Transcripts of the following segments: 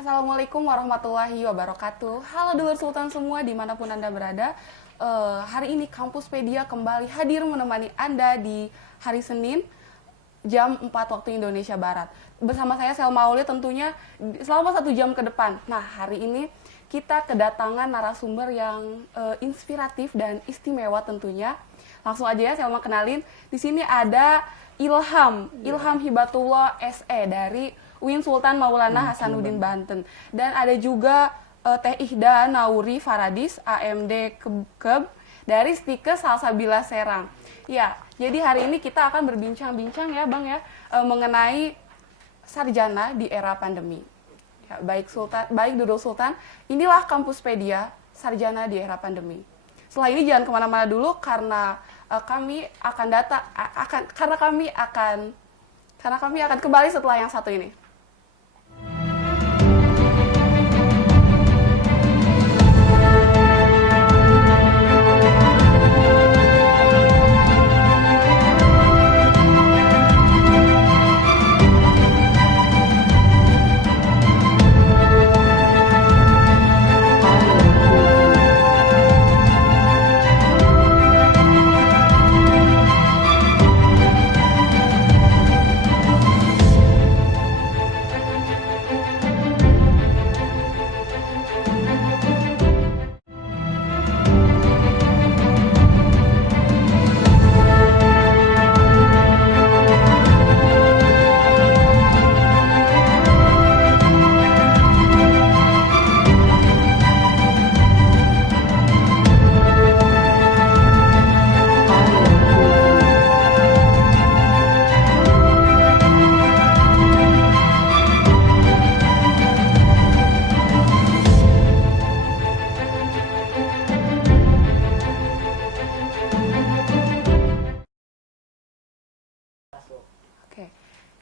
Assalamualaikum warahmatullahi wabarakatuh. Halo dulur sultan semua dimanapun Anda berada. Hari ini Kampuspedia kembali hadir menemani Anda di hari Senin jam 4 waktu Indonesia Barat. Bersama saya Selma Aulia tentunya selama 1 jam ke depan. Nah, hari ini kita kedatangan narasumber yang inspiratif dan istimewa tentunya. Langsung aja ya Selma kenalin. Di sini ada Ilham Hibatullah SE dari UIN Sultan Maulana Hasanuddin Banten. Dan ada juga Teh Ihda Nauri Faradis AMD Keb dari Stikes Salsabila Serang. Ya, jadi hari ini kita akan berbincang-bincang ya Bang ya mengenai sarjana di era pandemi. Ya, baik Dudul Sultan, inilah Kampuspedia sarjana di era pandemi. Setelah ini jangan kemana-mana dulu karena kami akan kembali setelah yang satu ini.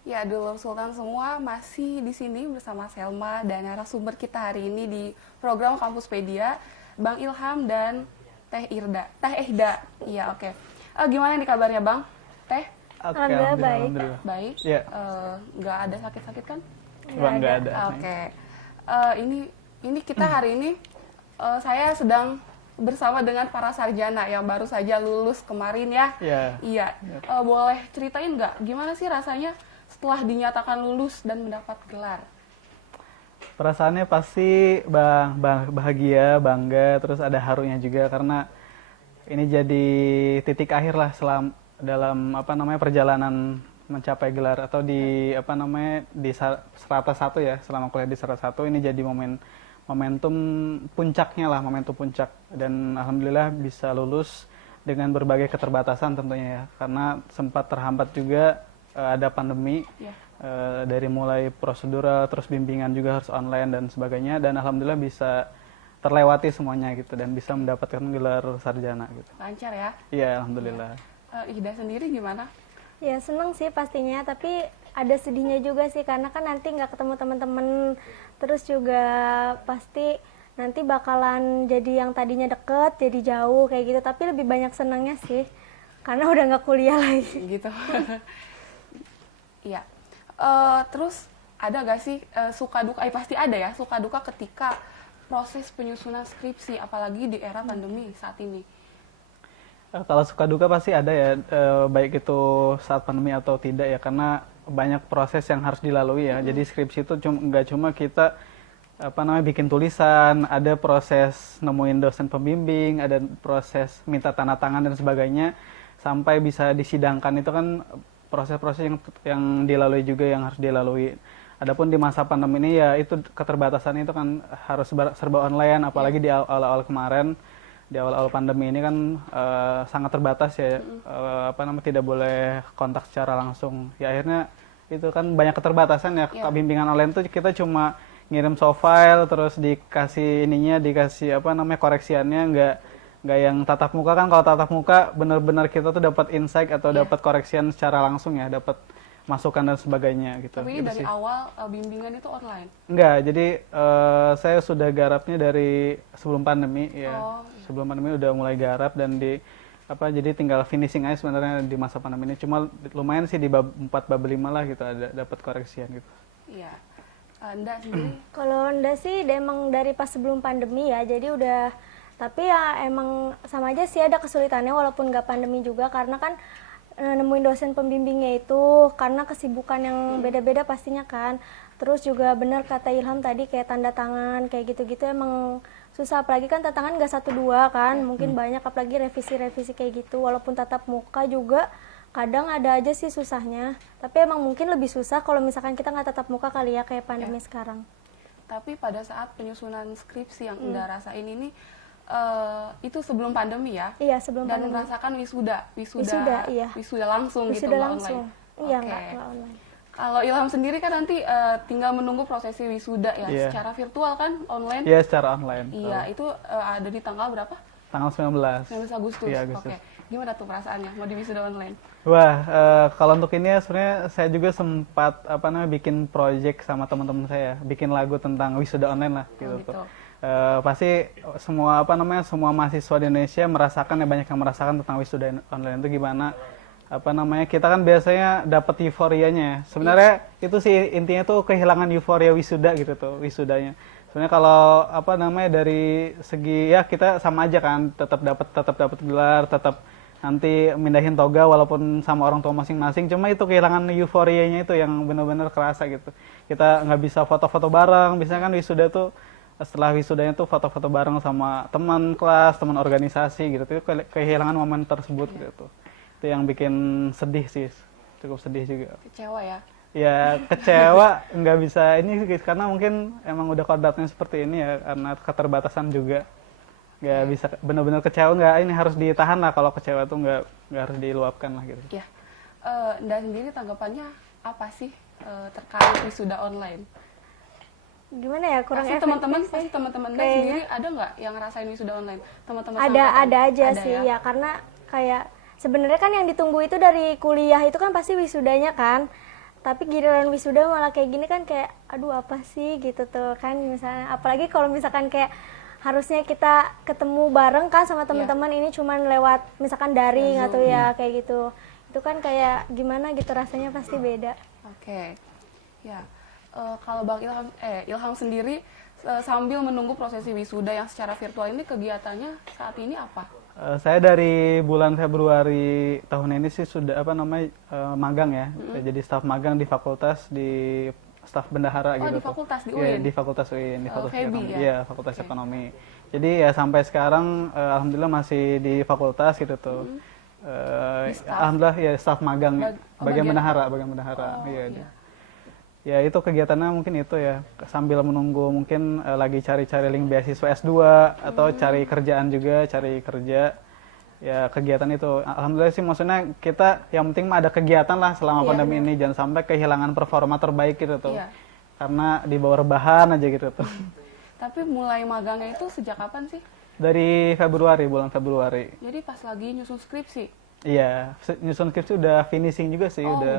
Ya, Dulur Sultan semua masih di sini bersama Selma dan narasumber kita hari ini di program Kampuspedia, Bang Ilham dan Teh Ihda. Iya, oke. Gimana nih kabarnya, Bang? Teh? Alhamdulillah baik. Baik. Yeah. Nggak ada sakit-sakit kan? Nggak ada. Oke. Ini kita hari ini saya sedang bersama dengan para sarjana yang baru saja lulus kemarin ya. Iya. Boleh ceritain nggak gimana sih rasanya setelah dinyatakan lulus dan mendapat gelar? Perasaannya pasti bahagia, bangga, terus ada harunya juga karena ini jadi titik akhir lah dalam perjalanan mencapai gelar atau di Serata 1 ya, selama kuliah di Serata 1 ini jadi momentum puncaknya lah, momentum puncak, dan alhamdulillah bisa lulus dengan berbagai keterbatasan tentunya ya, karena sempat terhambat juga ada pandemi. Dari mulai prosedural, terus bimbingan juga harus online dan sebagainya, dan alhamdulillah bisa terlewati semuanya gitu dan bisa mendapatkan gelar sarjana gitu. Lancar ya? Iya, alhamdulillah. Ihda sendiri gimana? Ya seneng sih pastinya, tapi ada sedihnya juga sih karena kan nanti nggak ketemu teman-teman, terus juga pasti nanti bakalan jadi yang tadinya deket jadi jauh kayak gitu, tapi lebih banyak senangnya sih karena udah nggak kuliah lagi gitu. Iya. Terus ada gak sih suka duka? Pasti ada ya suka duka ketika proses penyusunan skripsi, apalagi di era pandemi saat ini. Kalau suka duka pasti ada ya, baik itu saat pandemi atau tidak ya, karena banyak proses yang harus dilalui ya. Jadi skripsi itu nggak cuma kita bikin tulisan, ada proses nemuin dosen pembimbing, ada proses minta tanda tangan dan sebagainya, sampai bisa disidangkan itu kan proses-proses yang dilalui juga, yang harus dilalui. Adapun di masa pandemi ini ya itu keterbatasan itu kan harus serba online, apalagi di awal-awal kemarin. di awal-awal pandemi ini kan sangat terbatas ya, apa namanya, tidak boleh kontak secara langsung. Ya akhirnya itu kan banyak keterbatasan ya. Iya. Bimbingan online tuh kita cuma ngirim soft file, terus dikasih ininya, dikasih apa namanya, koreksiannya, nggak yang tatap muka kan. Kalau tatap muka benar-benar kita tuh dapat insight atau Iya. dapat koreksian secara langsung ya, dapat masukan dan sebagainya gitu. Tapi ini Gitu dari sih. awal bimbingan itu online. Enggak, jadi saya sudah garapnya dari sebelum pandemi ya. Oh, Sebelum pandemi udah mulai garap dan jadi tinggal finishing aja sebenarnya di masa pandemi ini. Cuma lumayan sih di bab 4 bab 5 lah gitu, ada dapat koreksian gitu. Iya. Anda sendiri? Kalau Anda sih emang dari pas sebelum pandemi ya, jadi udah, tapi ya emang sama aja sih ada kesulitannya walaupun nggak pandemi juga, karena kan nemuin dosen pembimbingnya itu karena kesibukan yang beda-beda pastinya kan. Terus juga benar kata Ilham tadi kayak tanda tangan kayak gitu-gitu emang susah, apalagi kan tantangan nggak 1-2 kan, mungkin banyak, apalagi revisi-revisi kayak gitu. Walaupun tatap muka juga kadang ada aja sih susahnya, tapi emang mungkin lebih susah kalau misalkan kita nggak tatap muka kali ya, kayak pandemi sekarang. Tapi pada saat penyusunan skripsi yang Anda rasain ini, itu sebelum pandemi ya? Iya, sebelum Dan pandemi. merasakan wisuda, iya. wisuda langsung gitu, Wisuda nggak langsung. online. Iya, Oke. nggak online. Kalau Ilham sendiri kan nanti tinggal menunggu prosesi wisuda ya, Iya. secara virtual kan, online. Iya, secara online. Iya, itu ada di tanggal berapa? Tanggal 19. 19 Agustus. Iya, Agustus. Oke. Gimana tuh perasaannya mau di wisuda online? Wah, kalau untuk ini ya sebenarnya saya juga sempat bikin project sama teman-teman saya, bikin lagu tentang wisuda online lah gitu. gitu. Pasti semua semua mahasiswa di Indonesia merasakan ya, banyak yang merasakan tentang wisuda online itu gimana. Kita kan biasanya dapat euforianya ya. Sebenarnya itu sih intinya tuh kehilangan euforia wisuda gitu tuh, wisudanya. Sebenarnya kalau dari segi ya kita sama aja kan, tetap dapat gelar, tetap nanti mindahin toga walaupun sama orang tua masing-masing, cuma itu kehilangan euforianya itu yang benar-benar kerasa gitu. Kita nggak bisa foto-foto bareng, biasanya kan wisuda tuh setelah wisudanya tuh foto-foto bareng sama teman kelas, teman organisasi gitu. Itu kehilangan momen tersebut gitu. Itu yang bikin sedih sih, cukup sedih juga. Kecewa ya? Ya kecewa nggak bisa ini sih, karena mungkin emang udah kodratnya seperti ini ya, karena keterbatasan juga. Nggak bisa benar-benar kecewa, nggak, ini harus ditahan lah, kalau kecewa tuh nggak harus diluapkan lah gitu. Iya. Anda sendiri tanggapannya apa sih terkait wisuda online? Gimana ya, kurang Pasti efektif teman-teman sih. Anda Kayaknya sendiri ada nggak yang ngerasain wisuda online? Teman-teman ada seangkatan? ada aja Ada sih ya? ya, karena kayak sebenarnya kan yang ditunggu itu dari kuliah itu kan pasti wisudanya kan, tapi giliran wisuda malah kayak gini kan, kayak aduh apa sih gitu tuh kan. Misalnya apalagi kalau misalkan kayak harusnya kita ketemu bareng kan sama teman-teman, ini cuman lewat misalkan daring atau ya kayak gitu, itu kan kayak gimana gitu, rasanya pasti beda. Oke. Ya. Kalau Bang Ilham sendiri sambil menunggu prosesi wisuda yang secara virtual ini, kegiatannya saat ini apa? Saya dari bulan Februari tahun ini sih sudah magang ya. Jadi staf magang di fakultas, di staf bendahara gitu. Di fakultas, di Iya, UIN? di fakultas UIN, di fakultas FEBI ekonomi. ya? Iya, fakultas ekonomi. Jadi ya sampai sekarang alhamdulillah masih di fakultas gitu tuh. Di staf? Alhamdulillah ya, staf magang, bagian bagian bendahara. Iya. iya. Ya itu kegiatannya mungkin itu ya, sambil menunggu mungkin lagi cari-cari link beasiswa S2 atau cari kerjaan juga, cari kerja. Ya kegiatan itu, alhamdulillah sih, maksudnya kita yang penting mah ada kegiatan lah selama Iya, pandemi ini, jangan sampai kehilangan performa terbaik gitu tuh. Iya. Karena di bawah rebahan aja gitu tuh. Tapi mulai magangnya itu sejak kapan sih? Dari Februari, bulan Februari. Jadi pas lagi nyusun skripsi? Iya, nyusun skripsi udah finishing juga sih, Oh, udah.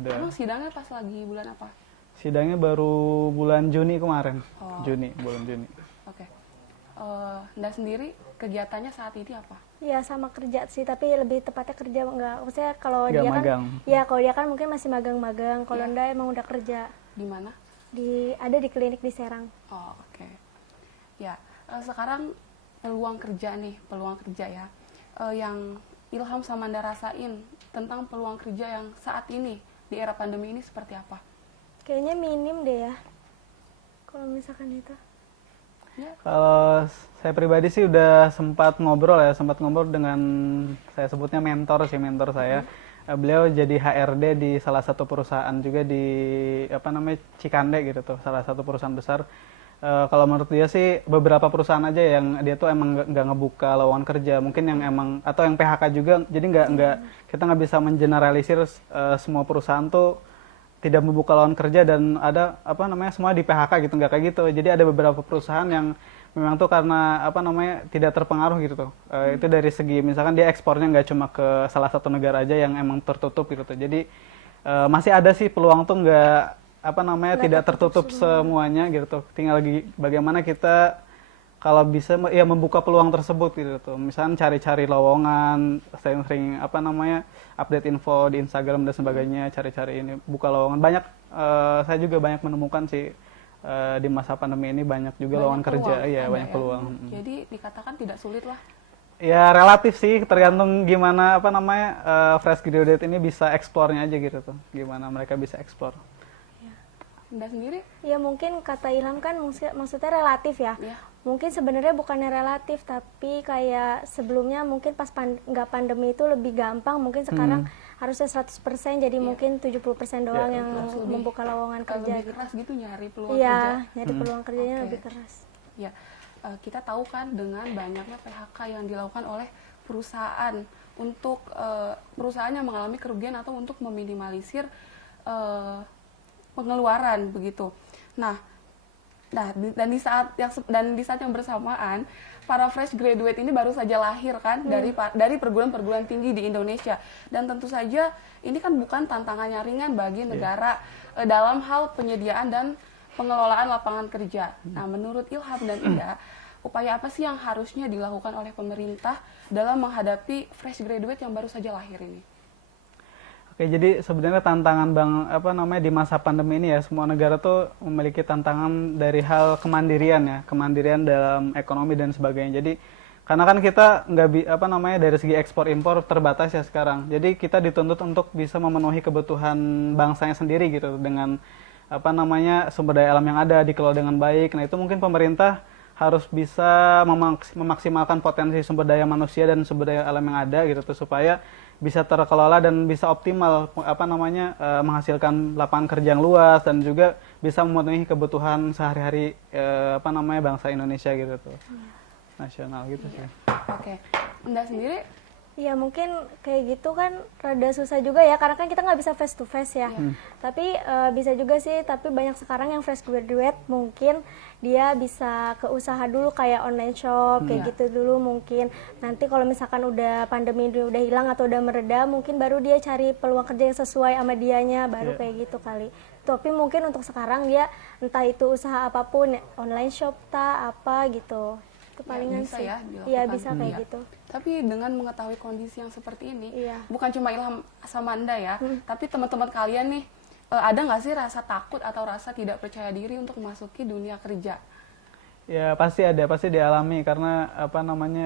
udah. Emang sidangnya pas lagi bulan apa? Sidangnya baru bulan Juni kemarin. Oh. Bulan Juni. Oke. Anda sendiri kegiatannya saat ini apa? Ya sama kerja sih, tapi lebih tepatnya kerja, enggak, maksudnya kalau Nggak dia magang. kan ya kalau dia kan mungkin masih magang-magang, kalau Iya. Anda emang udah kerja Di mana? ada di klinik di Serang. Oh, oke. Ya, sekarang peluang kerja ya. Yang Ilham sama Anda rasain tentang peluang kerja yang saat ini di era pandemi ini seperti apa? Kayaknya minim deh ya, kalau misalkan itu. Kalau saya pribadi sih udah sempat ngobrol dengan, saya sebutnya mentor saya. Beliau jadi HRD di salah satu perusahaan juga di Cikande gitu tuh, salah satu perusahaan besar. Kalau menurut dia sih beberapa perusahaan aja yang dia tuh emang nggak ngebuka lowongan kerja, mungkin yang emang atau yang PHK juga, jadi nggak kita nggak bisa mengeneralisir semua perusahaan tuh tidak membuka lowongan kerja dan ada apa namanya semua di PHK gitu, nggak kayak gitu. Jadi ada beberapa perusahaan yang memang tuh karena apa namanya tidak terpengaruh gitu tuh. Itu dari segi misalkan dia ekspornya nggak cuma ke salah satu negara aja yang emang tertutup gitu tuh. Jadi masih ada sih peluang tuh nggak apa namanya tidak tertutup semuanya gitu tuh. Tinggal lagi bagaimana kita kalau bisa ya membuka peluang tersebut gitu tuh. Misalnya cari-cari lowongan, sering-sering apa namanya update info di Instagram dan sebagainya, cari-cari ini buka lowongan. Banyak saya juga banyak menemukan sih di masa pandemi ini banyak juga lowongan kerja, iya banyak peluang. Jadi dikatakan tidak sulit lah. Ya relatif sih, tergantung gimana apa namanya fresh graduate ini bisa eksplornya aja gitu tuh. Gimana mereka bisa eksplor. Anda sendiri? Ya mungkin kata Ilham kan maksudnya relatif ya. Iya. Mungkin sebenarnya bukannya relatif, tapi kayak sebelumnya mungkin pas nggak pandemi itu lebih gampang, mungkin sekarang harusnya 100%, jadi mungkin 70% doang yang membuka lowongan kerja lebih gitu. keras gitu nyari peluang Iya, kerja. nyari peluang kerjanya lebih keras. Ya, kita tahu kan dengan banyaknya PHK yang dilakukan oleh perusahaan untuk perusahaan yang mengalami kerugian atau untuk meminimalisir pengeluaran begitu. Nah, dan di saat yang bersamaan para fresh graduate ini baru saja lahir kan dari perguruan-perguruan tinggi di Indonesia, dan tentu saja ini kan bukan tantangan yang ringan bagi negara dalam hal penyediaan dan pengelolaan lapangan kerja. Nah, menurut Ilham dan Ida, upaya apa sih yang harusnya dilakukan oleh pemerintah dalam menghadapi fresh graduate yang baru saja lahir ini? Oke, jadi sebenarnya tantangan di masa pandemi ini ya, semua negara tuh memiliki tantangan dari hal kemandirian ya, kemandirian dalam ekonomi dan sebagainya. Jadi karena kan kita dari segi ekspor impor terbatas ya sekarang. Jadi kita dituntut untuk bisa memenuhi kebutuhan bangsanya sendiri gitu dengan sumber daya alam yang ada dikelola dengan baik. Nah, itu mungkin pemerintah harus bisa memaksimalkan potensi sumber daya manusia dan sumber daya alam yang ada gitu tuh, supaya bisa terkelola dan bisa optimal menghasilkan lapangan kerja yang luas dan juga bisa memenuhi kebutuhan sehari-hari bangsa Indonesia gitu tuh. Nasional gitu sih. Oke. Anda sendiri? Ya mungkin kayak gitu kan rada susah juga ya, karena kan kita nggak bisa face to face ya. Tapi bisa juga sih, tapi banyak sekarang yang fresh graduate mungkin dia bisa ke usaha dulu kayak online shop kayak gitu dulu, mungkin nanti kalau misalkan udah pandemi ini udah hilang atau udah mereda, mungkin baru dia cari peluang kerja yang sesuai sama dianya, baru kayak gitu kali. Tapi mungkin untuk sekarang dia entah itu usaha apapun, online shop apa gitu. Itu palingan bisa sih. ya dilakukan. Iya, bisa kayak gitu. Tapi dengan mengetahui kondisi yang seperti ini, Iya. bukan cuma Ilham sama Anda ya, tapi teman-teman kalian nih, ada nggak sih rasa takut atau rasa tidak percaya diri untuk memasuki dunia kerja? Ya pasti ada, pasti dialami karena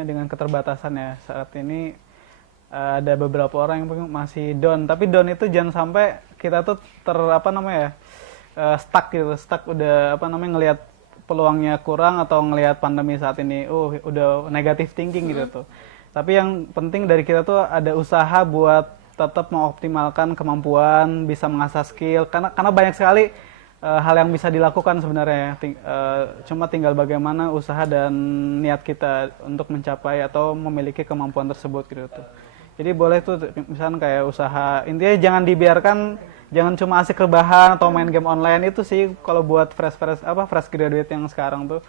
dengan keterbatasan ya saat ini. Ada beberapa orang yang masih down, tapi down itu jangan sampai kita tuh stuck udah ngelihat peluangnya kurang atau ngelihat pandemi saat ini udah negative thinking gitu tuh. Tapi yang penting dari kita tuh ada usaha buat tetap mengoptimalkan kemampuan, bisa mengasah skill, karena banyak sekali hal yang bisa dilakukan sebenarnya. Cuma tinggal bagaimana usaha dan niat kita untuk mencapai atau memiliki kemampuan tersebut gitu tuh. Jadi boleh tuh misalnya kayak usaha, intinya jangan cuma asik rebahan atau main game online. Itu sih kalau buat fresh graduate yang sekarang tuh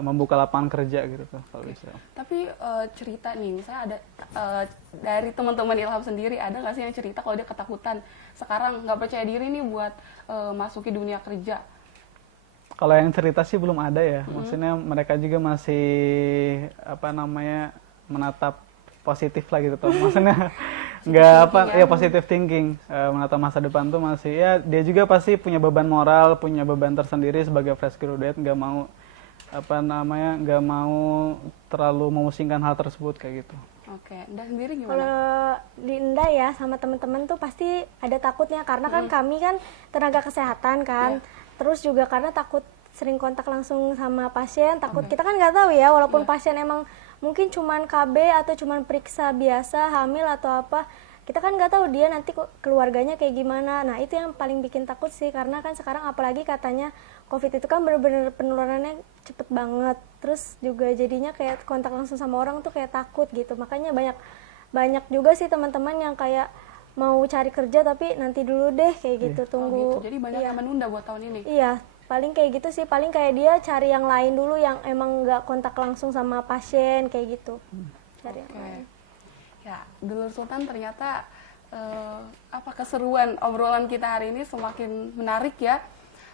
membuka lapangan kerja gitu tuh kalau bisa. Tapi cerita nih, misalnya ada dari teman-teman Ilham sendiri, ada nggak sih yang cerita kalau dia ketakutan sekarang, nggak percaya diri nih buat masuki dunia kerja? Kalau yang cerita sih belum ada ya. Maksudnya mereka juga masih menatap positif lah gitu tuh. Maksudnya positive thinking, menatap masa depan tuh masih ya, dia juga pasti punya beban moral, punya beban tersendiri sebagai fresh graduate, nggak mau terlalu memusingkan hal tersebut kayak gitu. Oke, Anda sendiri gimana? Kalau di Enda ya sama teman-teman tuh pasti ada takutnya, karena kan kami kan tenaga kesehatan kan, terus juga karena takut sering kontak langsung sama pasien, takut kita kan nggak tahu ya, walaupun pasien emang mungkin cuman KB atau cuman periksa biasa hamil atau apa, kita kan nggak tahu dia nanti keluarganya kayak gimana. Nah itu yang paling bikin takut sih, karena kan sekarang apalagi katanya COVID itu kan bener-bener penularannya cepet banget, terus juga jadinya kayak kontak langsung sama orang tuh kayak takut gitu, makanya banyak juga sih teman-teman yang kayak mau cari kerja tapi nanti dulu deh kayak gitu, tunggu. Jadi banyak yang menunda buat tahun ini. Iya, paling kayak gitu sih, paling kayak dia cari yang lain dulu yang emang nggak kontak langsung sama pasien kayak gitu. Cari yang lain. Ya, Dulur Sultan ternyata keseruan obrolan kita hari ini semakin menarik ya.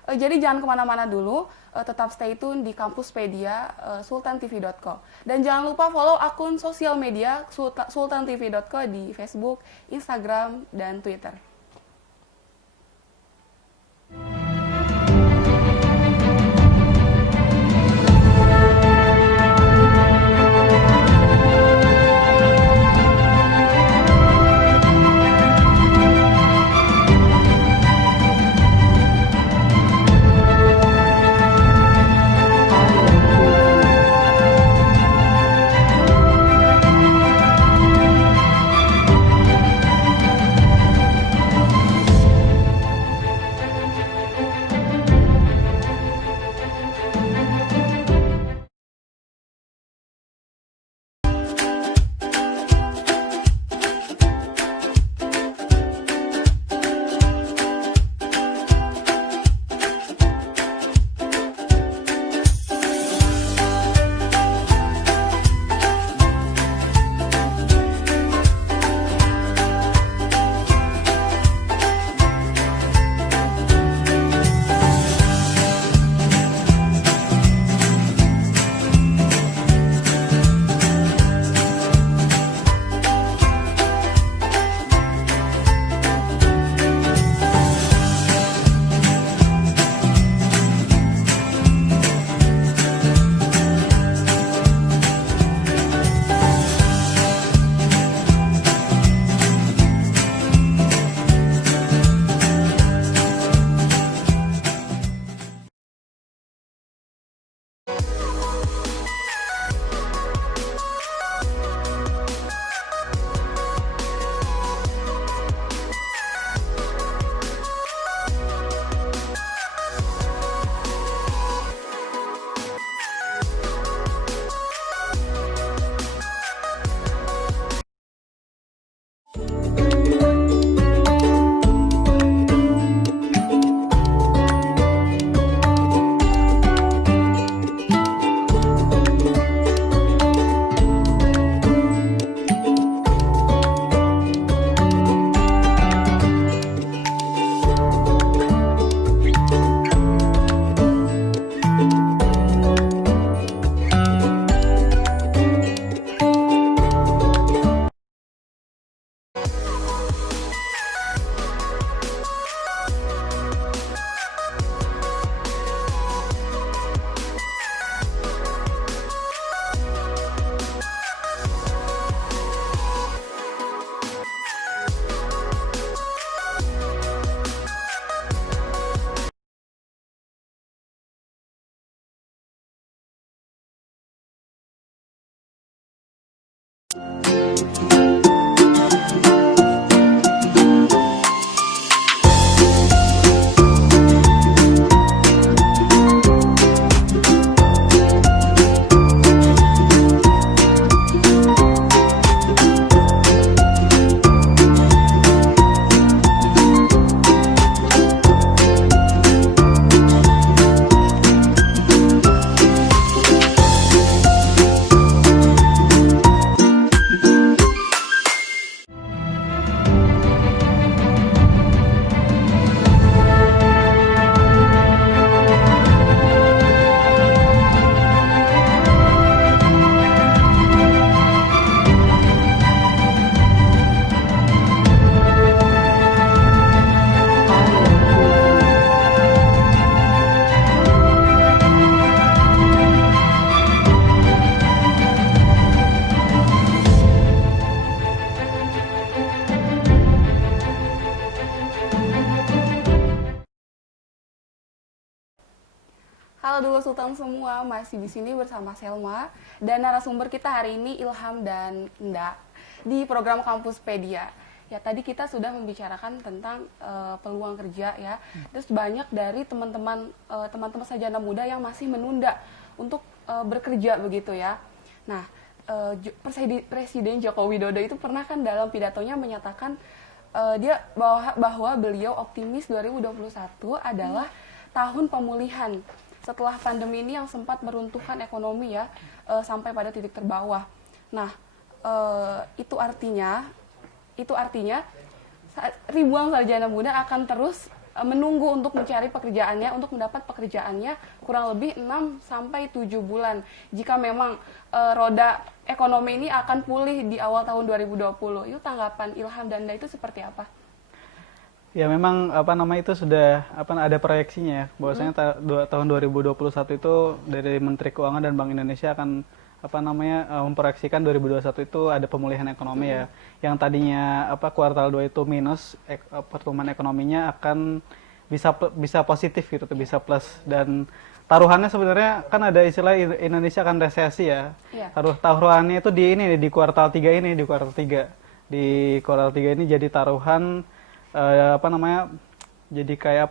Jadi jangan kemana-mana dulu, tetap stay tune di Kampuspedia sultantv.co. Dan jangan lupa follow akun sosial media sultantv.co di Facebook, Instagram, dan Twitter. Halo Dulur Sultan semua, masih di sini bersama Selma dan narasumber kita hari ini Ilham dan Nda di program Kampuspedia. Ya, tadi kita sudah membicarakan tentang peluang kerja ya. Terus banyak dari teman-teman sarjana muda yang masih menunda untuk bekerja begitu ya. Nah, Presiden Joko Widodo itu pernah kan dalam pidatonya menyatakan dia bahwa beliau optimis 2021 adalah tahun pemulihan setelah pandemi ini yang sempat meruntuhkan ekonomi ya, sampai pada titik terbawah. Nah, itu artinya ribuan sarjana muda akan terus menunggu untuk mencari pekerjaannya, untuk mendapat pekerjaannya kurang lebih 6 sampai 7 bulan. Jika memang roda ekonomi ini akan pulih di awal tahun 2020. Itu tanggapan Ilham dan Anda itu seperti apa? Ya memang itu sudah ada proyeksinya ya, bahwasanya tahun 2021 itu dari Menteri Keuangan dan Bank Indonesia akan memproyeksikan 2021 itu ada pemulihan ekonomi ya. Yang tadinya kuartal 2 itu minus, pertumbuhan ekonominya akan bisa positif gitu, bisa plus. Dan taruhannya sebenarnya kan ada istilah Indonesia akan resesi ya. Iya. Taruhannya itu di kuartal 3 ini, di kuartal 3. Di kuartal 3 ini jadi taruhan jadi kayak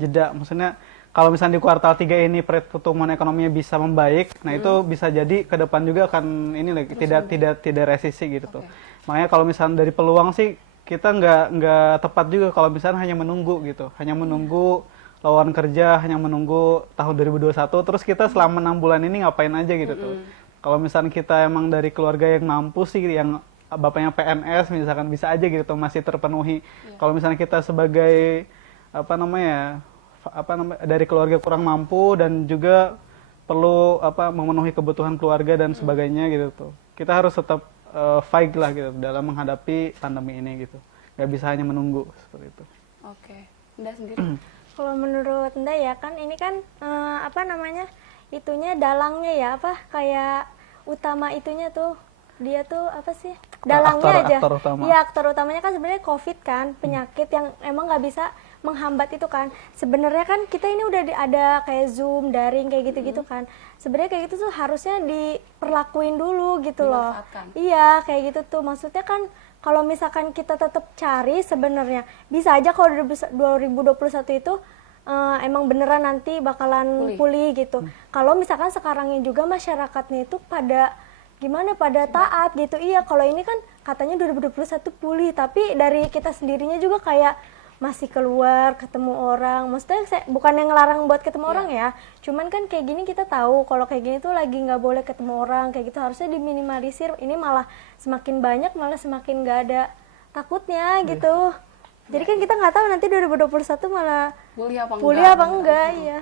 jeda, maksudnya kalau misalnya di kuartal 3 ini pertumbuhan ekonominya bisa membaik, nah itu bisa jadi ke depan juga akan tidak resesi gitu tuh. Makanya kalau misalnya dari peluang sih kita nggak tepat juga kalau misalnya hanya menunggu gitu, hanya menunggu lowongan kerja, hanya menunggu tahun 2021, terus kita selama 6 bulan ini ngapain aja gitu tuh. Kalau misalnya kita emang dari keluarga yang mampu sih, yang bapaknya PNS misalkan, bisa aja gitu masih terpenuhi. Kalau misalnya kita sebagai dari keluarga kurang mampu dan juga perlu memenuhi kebutuhan keluarga dan sebagainya gitu tuh, kita harus tetap fight lah gitu dalam menghadapi pandemi ini gitu, nggak bisa hanya menunggu seperti itu. Oke, Anda sendiri? Kalau menurut Anda ya kan ini kan itunya dalangnya ya, kayak utama itunya tuh, dia tuh apa sih, dalangnya aja. Iya, aktor utamanya kan sebenarnya COVID kan, penyakit yang emang nggak bisa menghambat itu kan. Sebenarnya kan kita ini udah ada kayak Zoom, daring kayak gitu-gitu kan. Sebenarnya kayak gitu tuh harusnya diperlakuin dulu gitu loh. Iya, kayak gitu tuh. Maksudnya kan kalau misalkan kita tetap cari, sebenarnya bisa aja kalau 2021 itu emang beneran nanti bakalan pulih gitu. Kalau misalkan sekarangnya juga masyarakatnya itu pada taat gitu. Iya, kalau ini kan katanya 2021 pulih, tapi dari kita sendirinya juga kayak masih keluar ketemu orang. Maksudnya bukan yang ngelarang buat ketemu orang ya, cuman kan kayak gini kita tahu kalau kayak gini tuh lagi nggak boleh ketemu orang kayak gitu, harusnya diminimalisir. Ini malah semakin banyak, malah semakin nggak ada takutnya gitu. Jadi kan kita nggak tahu nanti 2021 malah pulih apa enggak ya.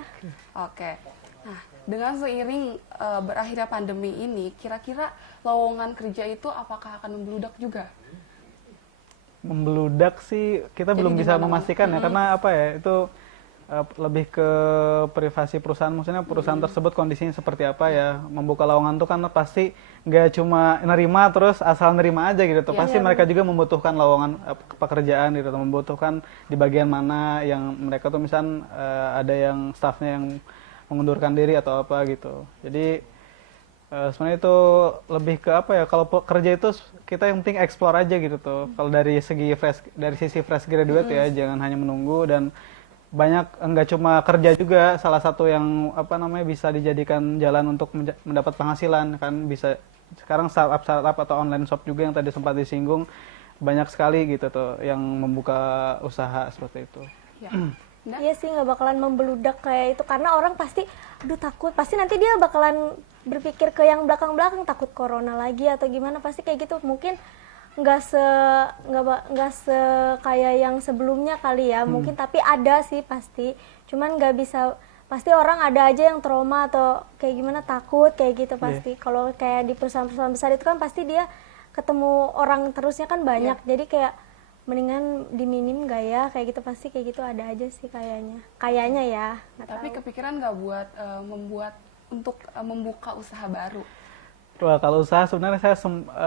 Oke. Nah, dengan seiring berakhirnya pandemi ini, kira-kira lowongan kerja itu apakah akan membludak juga? Membludak sih kita belum bisa memastikan ya, karena itu lebih ke privasi perusahaan, maksudnya perusahaan tersebut kondisinya seperti apa ya. Membuka lowongan itu kan pasti nggak cuma nerima terus asal nerima aja gitu, pasti mereka juga membutuhkan lowongan pekerjaan gitu, membutuhkan di bagian mana yang mereka tuh misalnya ada yang staffnya yang mengundurkan diri atau apa gitu. Jadi sebenarnya itu lebih ke kalau kerja itu kita yang penting explore aja gitu tuh. Kalau dari sisi fresh graduate ya, jangan hanya menunggu. Dan banyak, enggak cuma kerja juga, salah satu yang bisa dijadikan jalan untuk mendapat penghasilan kan, bisa sekarang startup atau online shop juga yang tadi sempat disinggung, banyak sekali gitu tuh yang membuka usaha seperti itu. Ya. Iya sih, nggak bakalan membeludak kayak itu, karena orang pasti takut, pasti nanti dia bakalan berpikir ke yang belakang-belakang, takut corona lagi atau gimana, pasti kayak gitu. Mungkin nggak se kayak yang sebelumnya kali ya, mungkin, tapi ada sih pasti, cuman nggak bisa, pasti orang ada aja yang trauma atau kayak gimana, takut kayak gitu pasti. Kalau kayak di perusahaan-perusahaan besar itu kan pasti dia ketemu orang terusnya kan banyak, jadi kayak mendingan diminim nggak ya, kayak gitu, pasti kayak gitu ada aja sih kayaknya ya. Tapi kepikiran nggak buat membuka usaha baru? Wah, kalau usaha sebenarnya saya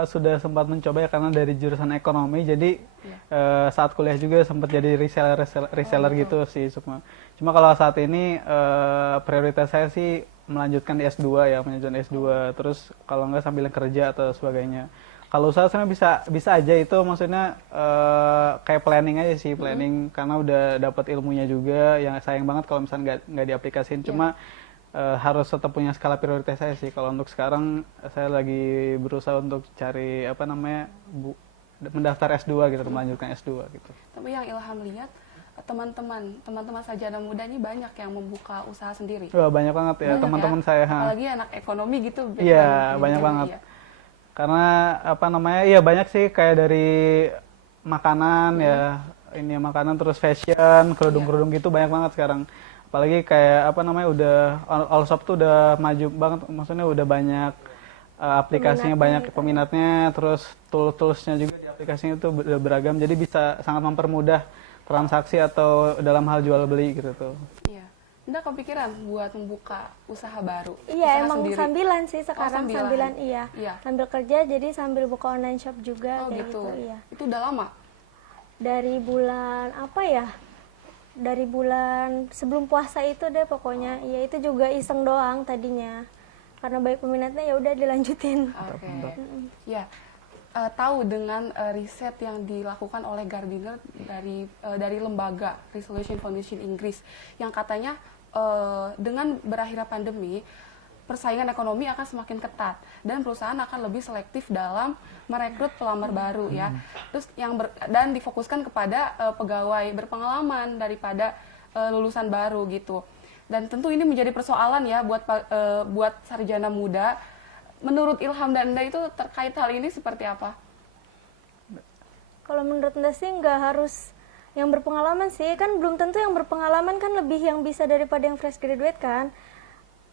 sudah sempat mencoba ya, karena dari jurusan ekonomi, jadi saat kuliah juga sempat jadi reseller gitu sih Sukma. Cuma kalau saat ini prioritas saya sih melanjutkan di S2 ya, melanjutkan S2, terus kalau nggak sambil kerja atau sebagainya. Kalau usaha sebenarnya bisa aja itu, maksudnya kayak planning aja sih, planning karena udah dapat ilmunya juga. Yang sayang banget kalau misalnya nggak diaplikasiin. Cuma harus tetap punya skala prioritas saya sih. Kalau untuk sekarang saya lagi berusaha untuk cari apa namanya mendaftar S2 gitu, melanjutkan S2 gitu. Tapi yang Ilham lihat teman-teman sarjana muda ini banyak yang membuka usaha sendiri. Wah, banyak banget ya teman-teman saya. Apalagi anak ekonomi gitu. Iya, banyak banget. Iya. Karena apa namanya, iya banyak sih kayak dari makanan ya, ini makanan terus fashion, kerudung-kerudung gitu banyak banget sekarang. Apalagi kayak apa namanya udah Allshop tuh udah maju banget, maksudnya udah banyak aplikasinya, banyak peminatnya, terus toolsnya juga di aplikasinya itu udah beragam, jadi bisa sangat mempermudah transaksi atau dalam hal jual beli gitu tuh. Iya. Anda kepikiran buat membuka usaha baru? Iya, usaha emang sendiri? sambilan sih sekarang, sambilan iya. Iya. Sambil kerja jadi sambil buka online shop juga Oh kayak gitu. iya. Itu udah lama? Dari bulan apa ya? Dari bulan sebelum puasa itu deh pokoknya. Iya, itu juga iseng doang tadinya. Karena baik peminatnya ya udah dilanjutin. Oke. Ya. Tahu dengan riset yang dilakukan oleh Gardiner dari lembaga Resolution Foundation Inggris yang katanya dengan berakhirnya pandemi persaingan ekonomi akan semakin ketat dan perusahaan akan lebih selektif dalam merekrut pelamar baru ya. Terus dan difokuskan kepada pegawai berpengalaman daripada lulusan baru gitu. Dan tentu ini menjadi persoalan ya buat sarjana muda. Menurut Ilham dan Anda itu terkait hal ini seperti apa? Kalau menurut Anda sih nggak harus yang berpengalaman sih, kan belum tentu yang berpengalaman kan lebih yang bisa daripada yang fresh graduate kan.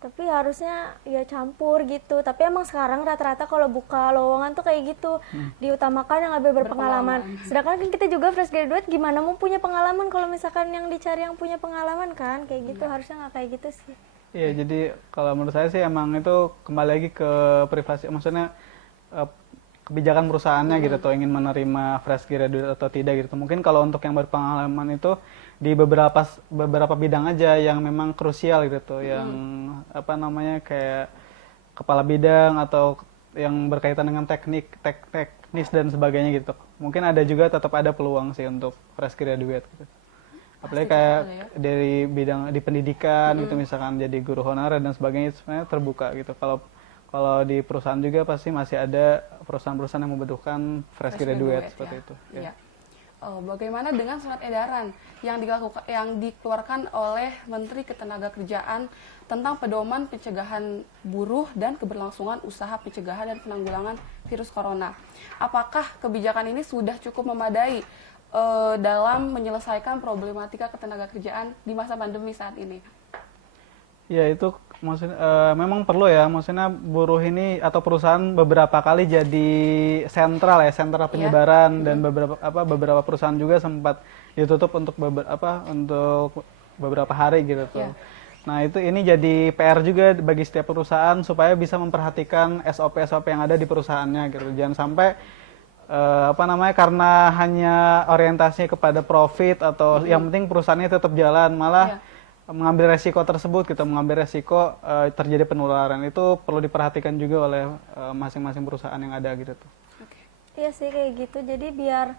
Tapi harusnya ya campur gitu. Tapi emang sekarang rata-rata kalau buka lowongan tuh kayak gitu, diutamakan yang lebih berpengalaman. Sedangkan kan kita juga fresh graduate, gimana mau punya pengalaman kalau misalkan yang dicari yang punya pengalaman kan, kayak gitu. Harusnya nggak kayak gitu sih. Iya, jadi kalau menurut saya sih emang itu kembali lagi ke privasi, maksudnya kebijakan perusahaannya gitu tuh, ingin menerima fresh graduate atau tidak gitu. Mungkin kalau untuk yang berpengalaman itu di beberapa bidang aja yang memang krusial gitu tuh, yang apa namanya kayak kepala bidang atau yang berkaitan dengan teknis dan sebagainya gitu. Mungkin ada juga tetap ada peluang sih untuk fresh graduate gitu. Apalagi kayak dari bidang di pendidikan gitu, misalkan jadi guru honorer dan sebagainya, itu sebenarnya terbuka gitu. Kalau di perusahaan juga pasti masih ada perusahaan-perusahaan yang membutuhkan fresh graduate seperti ya. itu. Ya. Bagaimana dengan surat edaran yang dikeluarkan oleh Menteri Ketenagakerjaan tentang pedoman pencegahan buruh dan keberlangsungan usaha pencegahan dan penanggulangan virus corona? Apakah kebijakan ini sudah cukup memadai dalam menyelesaikan problematika ketenagakerjaan di masa pandemi saat ini? Ya, itu maksudnya memang perlu ya, maksudnya buruh ini atau perusahaan beberapa kali jadi sentral penyebaran dan beberapa perusahaan juga sempat ditutup untuk beberapa hari gitu tuh. Nah, ini jadi PR juga bagi setiap perusahaan supaya bisa memperhatikan SOP yang ada di perusahaannya gitu. Jangan sampai karena hanya orientasinya kepada profit atau yang penting perusahaannya tetap jalan, malah mengambil resiko tersebut gitu, mengambil resiko terjadi penularan. Itu perlu diperhatikan juga oleh masing-masing perusahaan yang ada gitu tuh. Iya sih kayak gitu. Jadi biar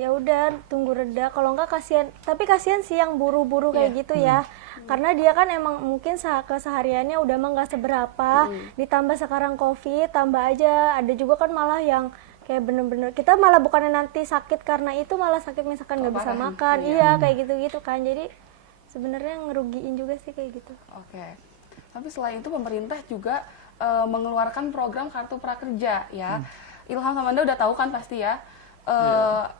ya udah tunggu reda. Kalau enggak kasihan. Tapi kasihan sih yang buru-buru kayak gitu ya. Karena dia kan emang mungkin kesehariannya udah mah nggak seberapa. Ditambah sekarang COVID, tambah aja. Ada juga kan malah yang kayak bener-bener kita malah bukannya nanti sakit karena itu, malah sakit misalkan nggak bisa makan. Iya kayak gitu-gitu kan. Jadi sebenarnya ngerugiin juga sih kayak gitu. Oke. Tapi selain itu pemerintah juga mengeluarkan program kartu prakerja ya. Ilham sama Anda udah tahu kan pasti ya.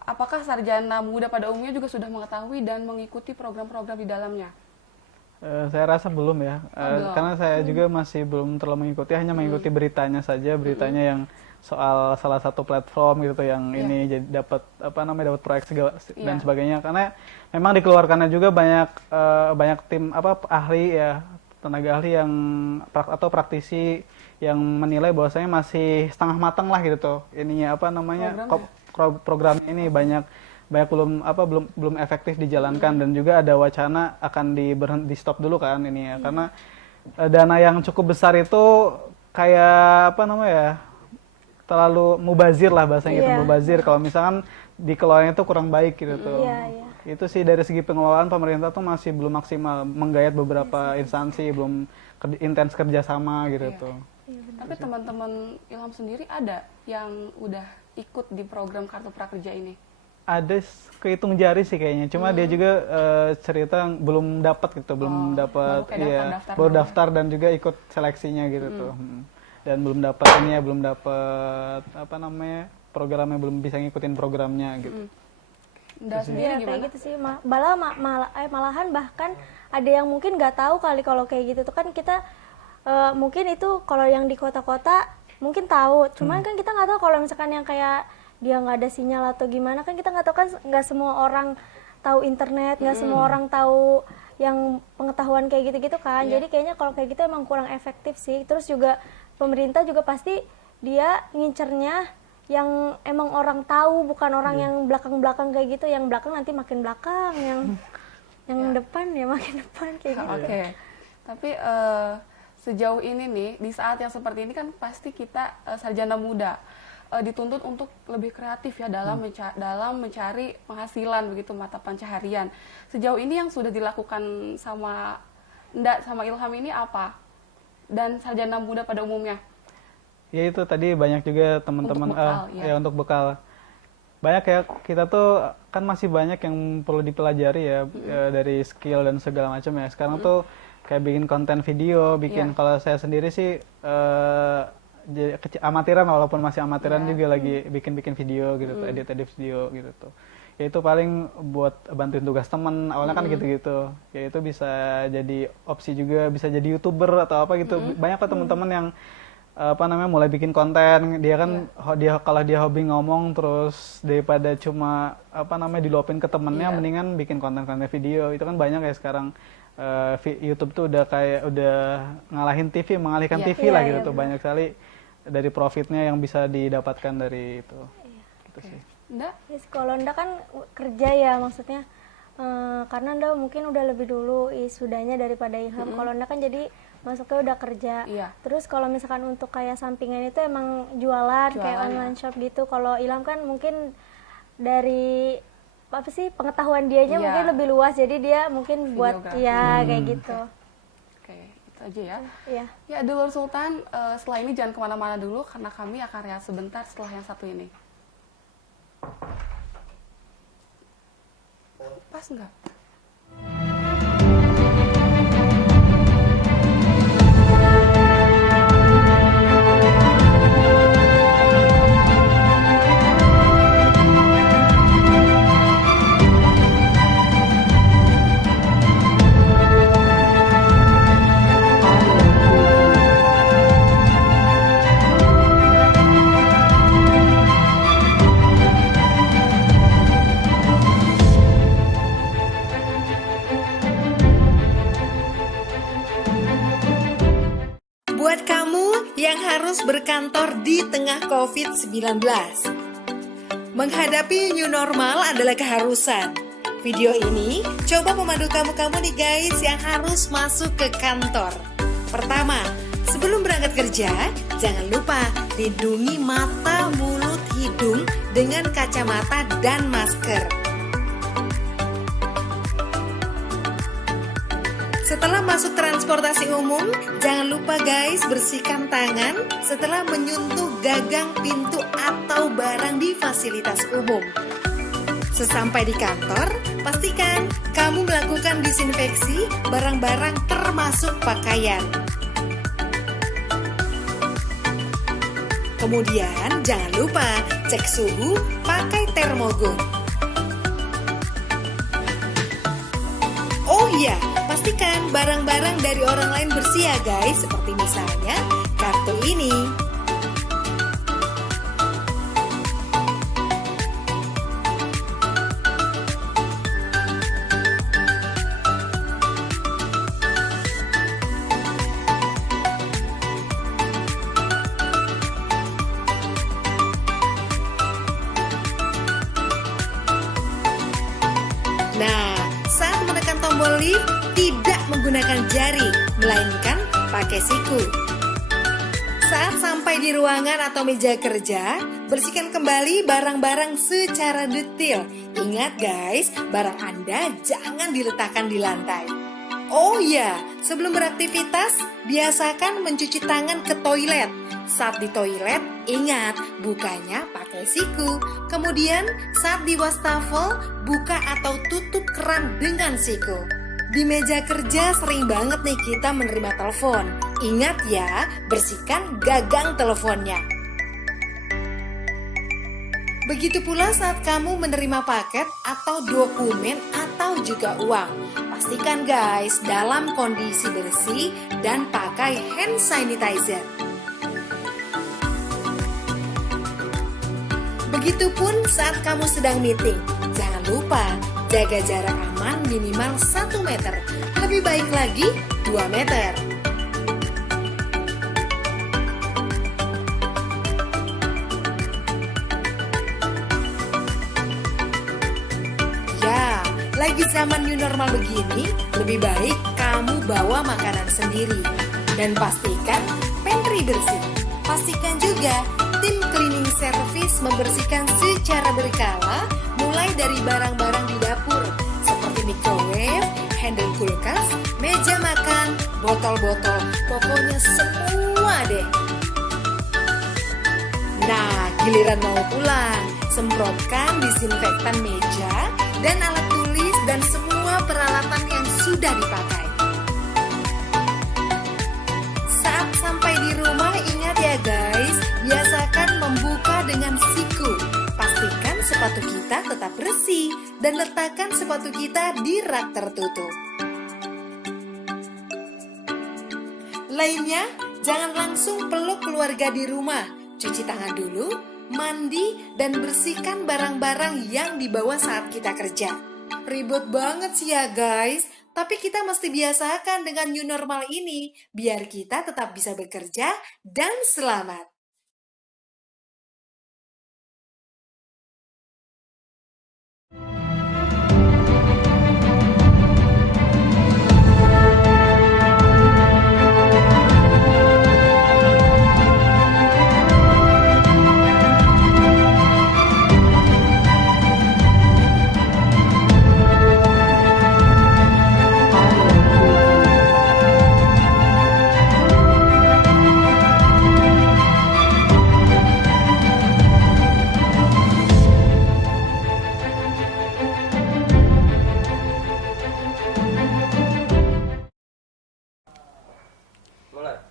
Apakah sarjana muda pada umumnya juga sudah mengetahui dan mengikuti program-program di dalamnya? Saya rasa belum ya. Karena saya juga masih belum terlalu mengikuti, hanya mengikuti beritanya saja, beritanya yang soal salah satu platform gitu yang ini jadi dapat dapat proyek dan sebagainya, karena memang dikeluarkannya juga banyak tim ahli ya, tenaga ahli yang atau praktisi yang menilai bahwasanya masih setengah matang lah gitu tuh ininya programnya ini banyak belum efektif dijalankan dan juga ada wacana akan di stop dulu kan ini ya, karena dana yang cukup besar itu kayak terlalu mubazir lah bahasanya gitu, Iya. mubazir kalau misalkan dikelolanya itu kurang baik gitu tuh. Iya, iya. Itu sih dari segi pengelolaan pemerintah tuh masih belum maksimal, menggayat beberapa instansi, belum intens kerjasama gitu Iya. tuh. Tapi teman-teman Ilham sendiri ada yang udah ikut di program Kartu Prakerja ini? Ada kehitung jari sih kayaknya, cuma dia juga cerita belum dapat gitu, belum dapat, baru kayak iya, daftar-daftar baru doang. daftar dan juga ikut seleksinya gitu tuh. Dan belum dapat ini ya, belum dapat apa namanya, programnya, belum bisa ngikutin programnya gitu. Nda sendiri Iya, gimana? kayak gitu sih. Malahan bahkan ada yang mungkin nggak tahu kali kalau kayak gitu tuh kan kita mungkin itu kalau yang di kota-kota mungkin tahu. Cuman kan kita nggak tahu kalau misalkan yang kayak dia nggak ada sinyal atau gimana, kan kita nggak tahu, kan nggak semua orang tahu internet, nggak semua orang tahu yang pengetahuan kayak gitu-gitu kan. Jadi kayaknya kalau kayak gitu emang kurang efektif sih. Terus juga pemerintah juga pasti dia ngincernya yang emang orang tahu, bukan orang yang belakang-belakang kayak gitu. Yang belakang nanti makin belakang, yang depan ya makin depan kayak gitu. Oke. Tapi sejauh ini nih, di saat yang seperti ini kan pasti kita sarjana muda dituntut untuk lebih kreatif ya dalam mencari penghasilan begitu, mata pencaharian. Sejauh ini yang sudah dilakukan sama Nda sama Ilham ini apa? Dan sarjana muda pada umumnya? Ya itu tadi banyak juga teman-teman Untuk bekal, ya. ya untuk bekal. Banyak ya, kita tuh kan masih banyak yang perlu dipelajari ya, dari skill dan segala macam ya. Sekarang tuh kayak bikin konten video, bikin, kalau saya sendiri sih amatiran, walaupun masih amatiran juga lagi bikin video gitu tuh, edit video gitu tuh. Ya itu paling buat bantuin tugas temen, awalnya kan gitu-gitu. Ya itu bisa jadi opsi juga, bisa jadi YouTuber atau apa gitu. Banyak lah teman-teman yang apa namanya mulai bikin konten. Dia kan kalau dia hobi ngomong terus, daripada cuma apa namanya diluapin ke temennya, mendingan bikin konten-konten video. Itu kan banyak ya sekarang. YouTube tuh udah ngalahin TV, mengalihkan TV lah gitu tuh. Banyak sekali dari profitnya yang bisa didapatkan dari itu. Gitu sih. Nda? Yes, kalau Nda kan kerja ya, maksudnya karena Nda mungkin udah lebih dulu sudahnya daripada Ilham. Kalau Nda kan jadi masuknya udah kerja. Iya. Terus kalau misalkan untuk kayak sampingan itu emang jualan kayak online shop gitu. Kalau Ilham kan mungkin dari apa sih pengetahuan dianya mungkin lebih luas, jadi dia mungkin buat kayak gitu. Oke, itu aja ya. Iya. Ya, Dulur Sultan, setelah ini jangan kemana-mana dulu karena kami akan rehat sebentar setelah yang satu ini. Pas nggak? Buat kamu yang harus berkantor di tengah COVID-19, menghadapi new normal adalah keharusan. Video ini coba memandu kamu nih guys yang harus masuk ke kantor. Pertama, sebelum berangkat kerja, jangan lupa lindungi mata, mulut, hidung dengan kacamata dan masker. Setelah masuk transportasi umum, jangan lupa guys bersihkan tangan setelah menyentuh gagang pintu atau barang di fasilitas umum. Sesampai di kantor, pastikan kamu melakukan disinfeksi barang-barang termasuk pakaian. Kemudian jangan lupa cek suhu pakai termogun. Oh iya, pastikan barang-barang dari orang lain bersih ya guys, seperti misalnya kartu ini. Nah, saat menekan tombol lift, tidak menggunakan jari, melainkan pakai siku. Saat sampai di ruangan atau meja kerja, bersihkan kembali barang-barang secara detail. Ingat guys, barang Anda jangan diletakkan di lantai. Oh ya, sebelum beraktivitas, biasakan mencuci tangan ke toilet. Saat di toilet, ingat bukanya pakai siku. Kemudian saat di wastafel, buka atau tutup keran dengan siku. Di meja kerja sering banget nih kita menerima telepon. Ingat ya, bersihkan gagang teleponnya. Begitu pula saat kamu menerima paket atau dokumen atau juga uang. Pastikan guys dalam kondisi bersih dan pakai hand sanitizer. Begitupun saat kamu sedang meeting. Jangan lupa jaga jarak aman minimal 1 meter. Lebih baik lagi 2 meter. Ya, lagi zaman new normal begini, lebih baik kamu bawa makanan sendiri. Dan pastikan pantry bersih. Pastikan juga tim cleaning service membersihkan secara berkala mulai dari barang-barang di dapur seperti microwave, handle kulkas, meja makan, botol-botol, pokoknya semua deh. Nah, giliran mau pulang, semprotkan disinfektan meja dan alat tulis dan semua peralatan yang sudah dipakai. Saat sampai di rumah, ingat ya guys, biasakan membuka dengan siku. Pastikan sepatu kita tetap bersih dan letakkan sepatu kita di rak tertutup. Lainnya, jangan langsung peluk keluarga di rumah. Cuci tangan dulu, mandi, dan bersihkan barang-barang yang dibawa saat kita kerja. Ribet banget sih ya guys, tapi kita mesti biasakan dengan new normal ini biar kita tetap bisa bekerja dan selamat.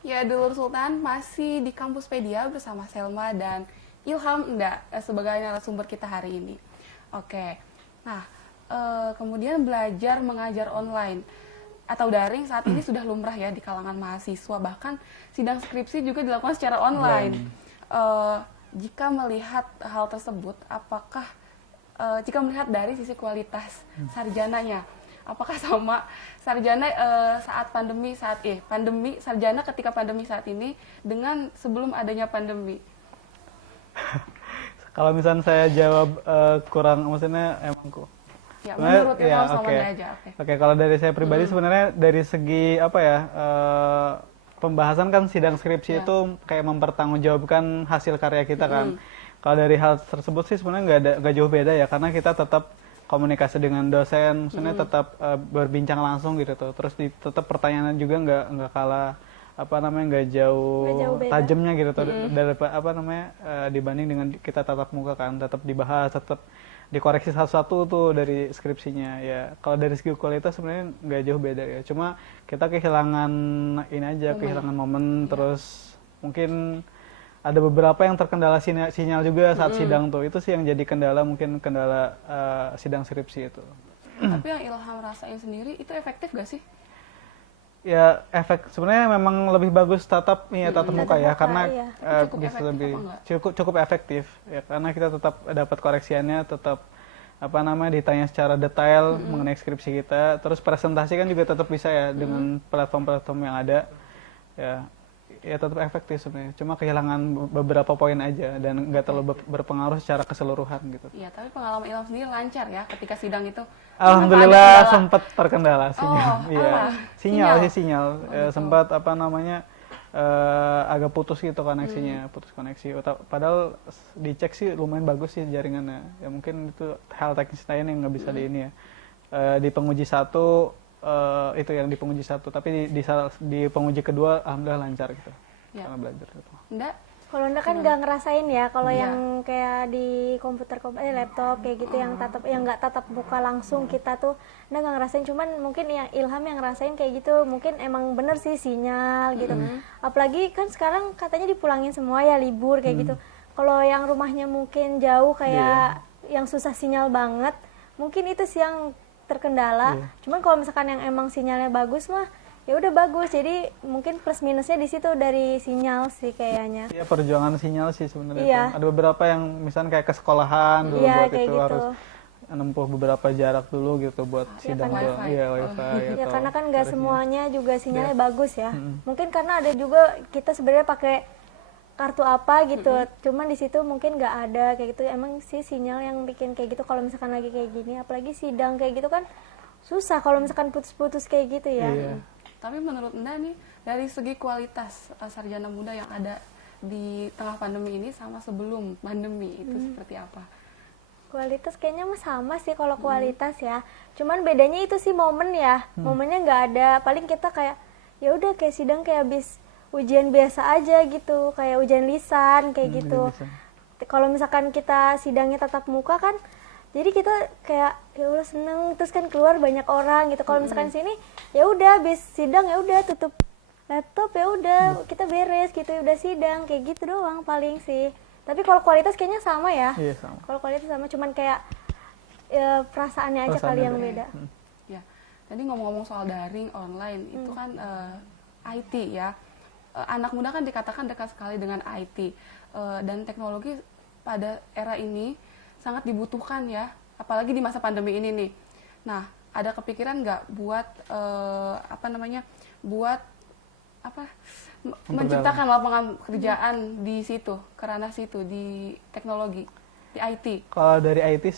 Ya, Dulur Sultan masih di Kampuspedia bersama Selma dan Ilham sebagai narasumber kita hari ini. Oke, nah kemudian belajar mengajar online atau daring saat ini sudah lumrah ya di kalangan mahasiswa, bahkan sidang skripsi juga dilakukan secara online. Jika melihat hal tersebut, apakah jika melihat dari sisi kualitas sarjananya, apakah sama sarjana saat pandemi sarjana ketika pandemi saat ini dengan sebelum adanya pandemi? Kalau misalnya saya jawab kurang, maksudnya emang Ya, menurut ya, sama oke. aja. Oke, kalau dari saya pribadi sebenarnya dari segi apa ya, pembahasan kan sidang skripsi itu kayak mempertanggungjawabkan hasil karya kita kan. Kalau dari hal tersebut sih sebenarnya nggak jauh beda ya, karena kita tetap komunikasi dengan dosen, maksudnya tetap berbincang langsung gitu tuh. Terus tetap pertanyaan juga nggak kalah nggak jauh beda. tajamnya gitu tuh dari dibanding dengan kita tatap muka kan, tetap dibahas, tetap dikoreksi satu-satu tuh dari skripsinya ya. Kalau dari segi kualitas sebenarnya nggak jauh beda ya, cuma kita kehilangan ini aja, kehilangan momen. Terus mungkin ada beberapa yang terkendala sinyal juga saat sidang tuh. Itu sih yang jadi kendala, mungkin kendala sidang skripsi itu. Tapi yang Ilham rasain sendiri itu efektif gak sih? Ya sebenarnya memang lebih bagus tatap muka ya, karena iya. bisa lebih Cukup cukup efektif ya, karena kita tetap dapat koreksiannya, tetap ditanya secara detail mengenai skripsi kita. Terus presentasi kan juga tetap bisa ya dengan platform-platform yang ada ya tetap efektif sebenarnya, cuma kehilangan beberapa poin aja dan nggak terlalu berpengaruh secara keseluruhan gitu. Iya, tapi pengalaman Ilham sendiri lancar ya ketika sidang itu? Alhamdulillah sempat terkendala sinyal. Oh, Iya, sinyal. Oh, gitu. Sempat agak putus gitu koneksinya, putus koneksi. Padahal dicek sih lumayan bagus sih jaringannya. Ya mungkin itu hal teknis lain yang nggak bisa di ini ya. Di penguji satu itu yang di penguji satu, tapi di penguji kedua alhamdulillah lancar gitu. Ya. Karena belajar gitu. Nda, Kalau Anda kan nggak ngerasain ya, kalau yang kayak di laptop kayak gitu yang nggak tatap muka langsung kita tuh, Anda nggak ngerasain. Cuman mungkin yang Ilham yang ngerasain kayak gitu, mungkin emang bener sih sinyal gitu. Apalagi kan sekarang katanya dipulangin semua ya, libur kayak gitu. Kalau yang rumahnya mungkin jauh kayak yang susah sinyal banget, mungkin itu sih yang terkendala. Cuman kalau misalkan yang emang sinyalnya bagus mah ya udah bagus. Jadi mungkin plus minusnya di situ dari sinyal sih kayaknya. Iya, perjuangan sinyal sih sebenarnya. Iya. Ada beberapa yang misalnya kayak ke sekolahan dulu buat kayak itu gitu. harus menempuh beberapa jarak dulu gitu buat sidang kan tuh. wifi. Iya, wifi Ya atau karena kan nggak semuanya juga sinyalnya bagus ya. Mm-mm. Mungkin karena ada juga kita sebenarnya pakai kartu apa gitu. Cuman di situ mungkin nggak ada kayak gitu. Emang sih sinyal yang bikin kayak gitu kalau misalkan lagi kayak gini, apalagi sidang kayak gitu kan susah kalau misalkan putus-putus kayak gitu ya. Iya. tapi menurut Anda nih dari segi kualitas sarjana muda yang ada di tengah pandemi ini sama sebelum pandemi itu seperti apa? Kualitas kayaknya mah sama sih kalau kualitas ya. Cuman bedanya itu sih momen ya. Momennya nggak ada. Paling kita kayak ya udah kayak sidang kayak habis ujian biasa aja gitu, kayak ujian lisan kayak gitu. Kalau misalkan kita sidangnya tatap muka kan, jadi kita kayak ya udah seneng, terus kan keluar banyak orang gitu. Kalau misalkan sini ya udah habis sidang ya udah tutup laptop ya udah kita beres gitu, udah sidang kayak gitu doang paling sih. Tapi kalau kualitas kayaknya sama ya. Iya, sama. Kalau kualitas sama, cuman kayak perasaannya aja kali yang beda. Ya, tadi ngomong-ngomong soal daring online itu kan IT ya. Anak muda kan dikatakan dekat sekali dengan IT dan teknologi pada era ini sangat dibutuhkan ya, apalagi di masa pandemi ini nih. Nah, ada kepikiran nggak buat menciptakan lapangan kerjaan di situ, kerana situ di teknologi, di IT? Kalau dari IT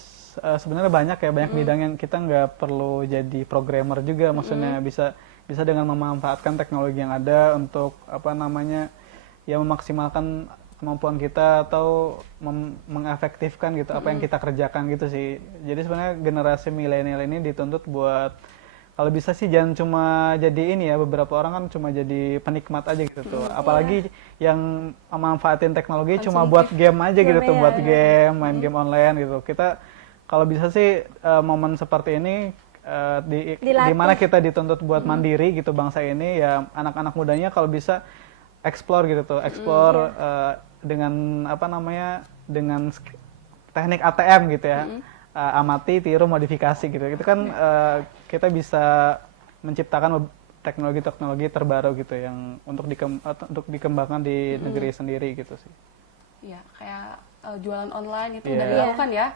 sebenarnya banyak ya, banyak bidang yang kita nggak perlu jadi programmer juga, maksudnya bisa dengan memanfaatkan teknologi yang ada untuk ya memaksimalkan kemampuan kita atau mengefektifkan gitu apa yang kita kerjakan gitu sih. Jadi sebenarnya generasi milenial ini dituntut buat kalau bisa sih jangan cuma jadi ini ya, beberapa orang kan cuma jadi penikmat aja gitu tuh. Apalagi yang memanfaatin teknologi cuma buat game aja gitu tuh, buat game, main game online gitu. Kita kalau bisa sih momen seperti ini di mana kita dituntut buat mandiri gitu bangsa ini ya, anak-anak mudanya kalau bisa explore gitu tuh, explore dengan dengan teknik ATM gitu ya, amati, tiru, modifikasi gitu. Itu kan kita bisa menciptakan teknologi-teknologi terbaru gitu yang untuk dikembangkan di negeri sendiri gitu sih. Iya, kayak jualan online itu udah dilakukan ya.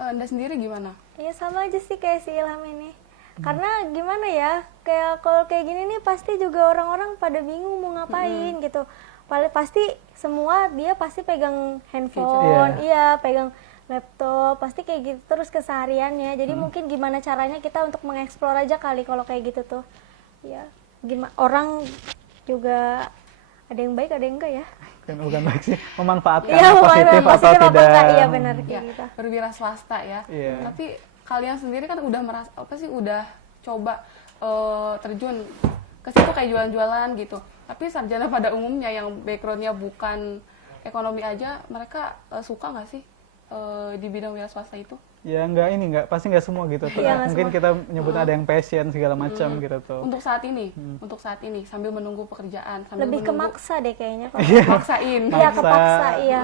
Anda sendiri gimana? Ya sama aja sih kayak si Ilham ini. Karena gimana ya, kayak kalau kayak gini nih pasti juga orang-orang pada bingung mau ngapain gitu. Pasti semua dia pasti pegang handphone, pegang laptop, pasti kayak gitu terus kesehariannya. Jadi mungkin gimana caranya kita untuk mengeksplor aja kali kalau kayak gitu tuh. Ya, gimana orang juga ada yang baik, ada yang enggak ya. Bukan baik sih, memanfaatkan positif atau tidak. Iya benar kayak gitu. Berwira swasta ya. Tapi kalian sendiri kan udah udah coba terjun ke situ kayak jualan-jualan gitu. Tapi sarjana pada umumnya yang backgroundnya bukan ekonomi aja, mereka suka nggak sih di bidang wira swasta itu? Ya pasti nggak semua gitu tuh. Mungkin kita nyebutnya ada yang passion segala macam gitu tuh. Untuk saat ini sambil menunggu pekerjaan, lebih kemaksa deh kayaknya. Maksain. Iya, kepaksa iya.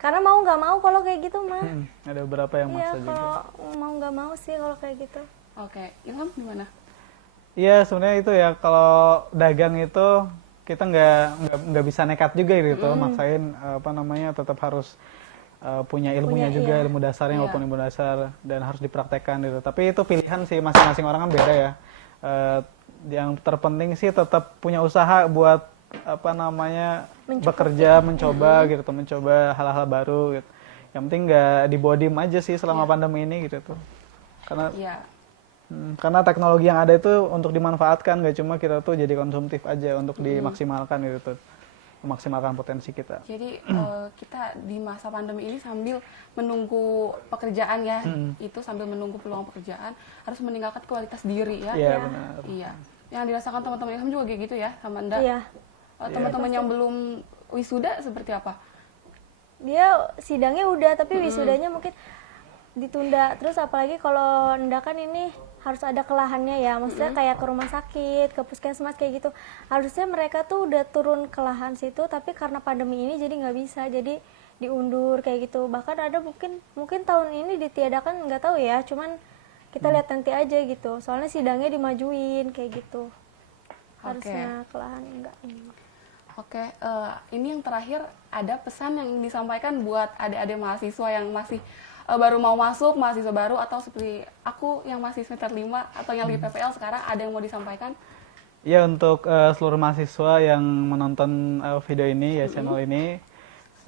Karena mau nggak mau kalau kayak gitu mah. Ada beberapa yang maksa juga. Kalau mau nggak mau sih kalau kayak gitu. Oke, Ilham gimana? Iya, sebenarnya itu ya, kalau dagang itu kita nggak bisa nekat juga gitu, maksain tetap harus punya ilmunya juga, ilmu dasarnya walaupun ilmu dasar, dan harus dipraktekkan gitu. Tapi itu pilihan sih, masing-masing orang kan beda ya. Yang terpenting sih tetap punya usaha buat bekerja, mencoba gitu, mencoba hal-hal baru gitu. Yang penting nggak dibawa diem aja sih selama pandemi ini gitu tuh. Karena Karena teknologi yang ada itu untuk dimanfaatkan, nggak cuma kita tuh jadi konsumtif aja untuk dimaksimalkan gitu tuh, memaksimalkan potensi kita. Jadi kita di masa pandemi ini sambil menunggu pekerjaan ya, itu sambil menunggu peluang pekerjaan harus meninggalkan kualitas diri ya. Iya benar. Iya. Yang dirasakan teman-teman Ilham juga kayak gitu ya sama Anda. Iya. Teman-teman yang belum wisuda seperti apa? Dia sidangnya udah, tapi wisudanya mungkin ditunda. Terus apalagi kalau Nda kan ini harus ada kelahannya ya, maksudnya kayak ke rumah sakit, ke puskesmas kayak gitu. Harusnya mereka tuh udah turun ke lahan situ, tapi karena pandemi ini jadi nggak bisa, jadi diundur kayak gitu. Bahkan ada mungkin tahun ini ditiadakan, nggak tahu ya, cuman kita lihat nanti aja gitu. Soalnya sidangnya dimajuin kayak gitu. Harusnya ke lahan enggak. Oke, ini yang terakhir ada pesan yang disampaikan buat adik-adik mahasiswa yang masih baru mau masuk, mahasiswa baru, atau seperti aku yang masih semester 5 atau yang lagi PPL sekarang, ada yang mau disampaikan? Ya, untuk seluruh mahasiswa yang menonton video ini ya, channel ini,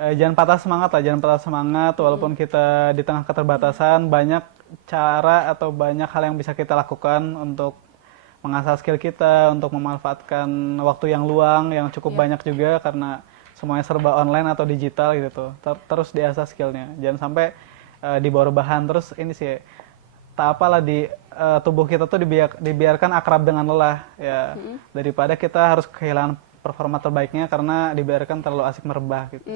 jangan patah semangat lah, jangan patah semangat walaupun kita di tengah keterbatasan, banyak cara atau banyak hal yang bisa kita lakukan untuk mengasah skill kita, untuk memanfaatkan waktu yang luang yang cukup banyak juga karena semuanya serba online atau digital gitu tuh. Terus diasah skillnya, jangan sampai dibawa rebahan. Terus ini sih, tak apalah di tubuh kita tuh dibiarkan akrab dengan lelah ya, daripada kita harus kehilangan performa terbaiknya karena dibiarkan terlalu asik merebah gitu.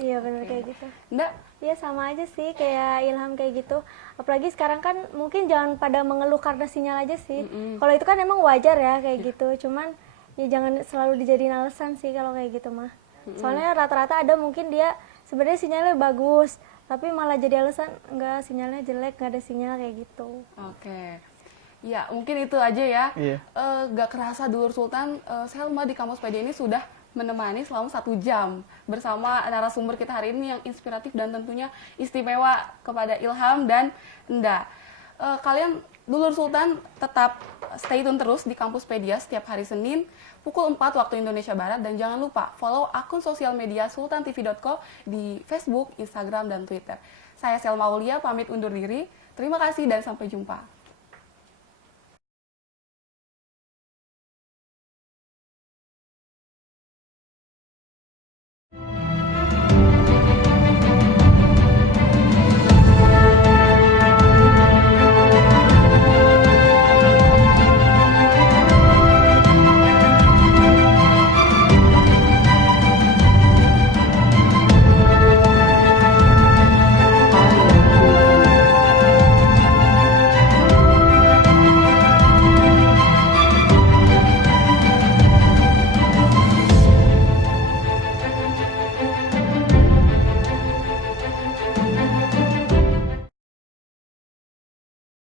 Iya benar kayak gitu. Nggak? Iya sama aja sih kayak Ilham kayak gitu. Apalagi sekarang kan mungkin jangan pada mengeluh karena sinyal aja sih. Kalau itu kan emang wajar ya kayak gitu. Cuman ya jangan selalu dijadiin alasan sih kalau kayak gitu mah. Soalnya rata-rata ada mungkin dia sebenarnya sinyalnya bagus, tapi malah jadi alasan enggak, sinyalnya jelek, nggak ada sinyal kayak gitu. Oke. Ya, mungkin itu aja ya. Iya. Gak kerasa Dulur Sultan, Selma di Kampus PD ini sudah menemani selama 1 jam bersama narasumber kita hari ini yang inspiratif dan tentunya istimewa kepada Ilham dan Nda. Kalian Dulur Sultan tetap stay tune terus di Kampus Pedia setiap hari Senin pukul 4 waktu Indonesia Barat, dan jangan lupa follow akun sosial media sultantv.co di Facebook, Instagram, dan Twitter. Saya Selma Aulia pamit undur diri. Terima kasih dan sampai jumpa.